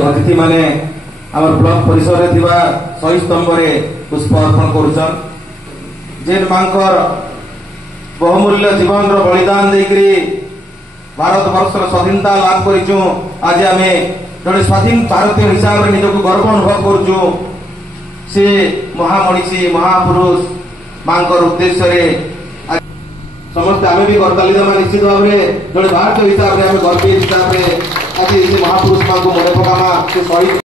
अतिथि माने आमर ब्लॉक परिसर में शहीद स्तंभ पुष्प अर्पण करुछन जेन मांकर बहुमूल्य जीवन बलिदान देकरी भारत वर्षर स्वाधीनता लाभ करिछु। आज आम जड़े स्वाधीन भारतीय हिसाब से निजक गर्व अनुभव करुछु। से महामनीषी महापुरुष मांकर उद्देश्य समस्त आम भी करताली देवा निश्चित भाव में जड़े भारतीय हिसाब से आम गर्वी हिसाब से आज से महापुरुष मान को मने पकामा से शहीद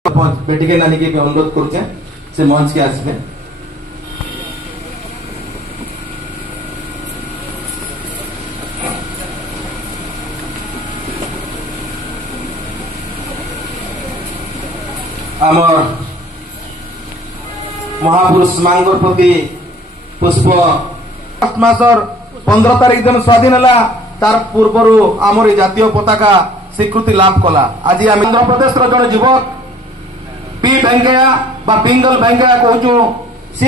बेटिके नानी के अनुरोध करुचे से मंच के आसबे। आमर महापुरुष मांगर प्रति पुष्प मासर 15 तारिख दिन स्वाधीन है तार पूर्व आमर जातीय पताका स्वीकृति लाभ कला। आज आम आंध्र प्रदेश जड़े युवक पी वेंकैया बा पिंगल वेंकैया कहूँ सी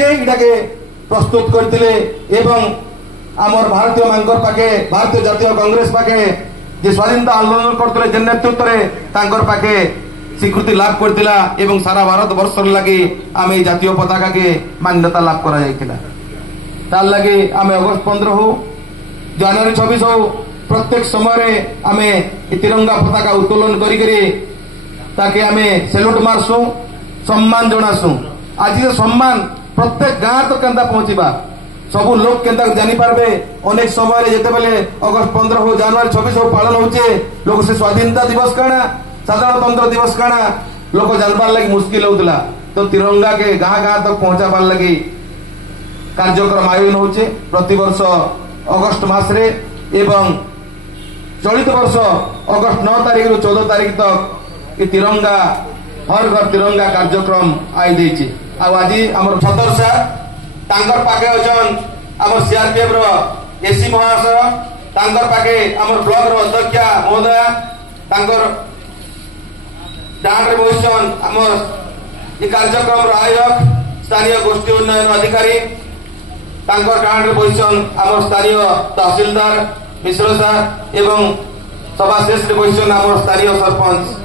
प्रस्तुत करते आमर भारतीय मांगर पाखे भारतीय जातीय कांग्रेस पाखे जे स्वाधीनता आंदोलन करते जे नेतृत्व में पाखे स्वीकृति लाभ करथिला एवं सारा भारत वर्ष लगी आम जातीय पताका के मान्यता लाभ करा जायथिला। तार लगी आम अगस्त 15 हो जनवरी 26 हो प्रत्येक समय आम तिरंगा पताका उत्तोलन करके आम सेल्यूट मारसु सम्मान जनासु। आज सम्मान प्रत्येक गाँ तो केंता पहुंचवा सबू लोग केंता जानी पारबे। अनेक समय जिते बेले अगस्त 15 हो जनवरी 26 हो पालन होचे लोग से स्वाधीनता दिवस काना साधारणतंत्र दिवस काना लोग जानबार लगी मुश्किल होता। तो तिरंगा के गाँ गाँ तक पहुंचाबार लगी कार्यक्रम आयोजन होचे प्रति वर्ष अगस्त मासरे एवं चलित वर्ष अगस्त 9 तारिख रु 14 तारिख तक ये तिरंगा हर घर तिरंगा कार्यक्रम आई देछि। आज आमर सदर साहब पाखे अछन आमर सीआरपीएफ रो एसी महाशय पाखे आमर ब्लॉक रो अध्यक्ष महोदया डांडे बहिछन आमर ये कार्यक्रम रो आयोजक स्थानीय गोष्ठी उन्नयन अधिकारी डांडे बहिछन आमर स्थानीय तहसीलदार मिश्र सार एवं सभा शेष बहिछन आमर स्थानीय सरपंच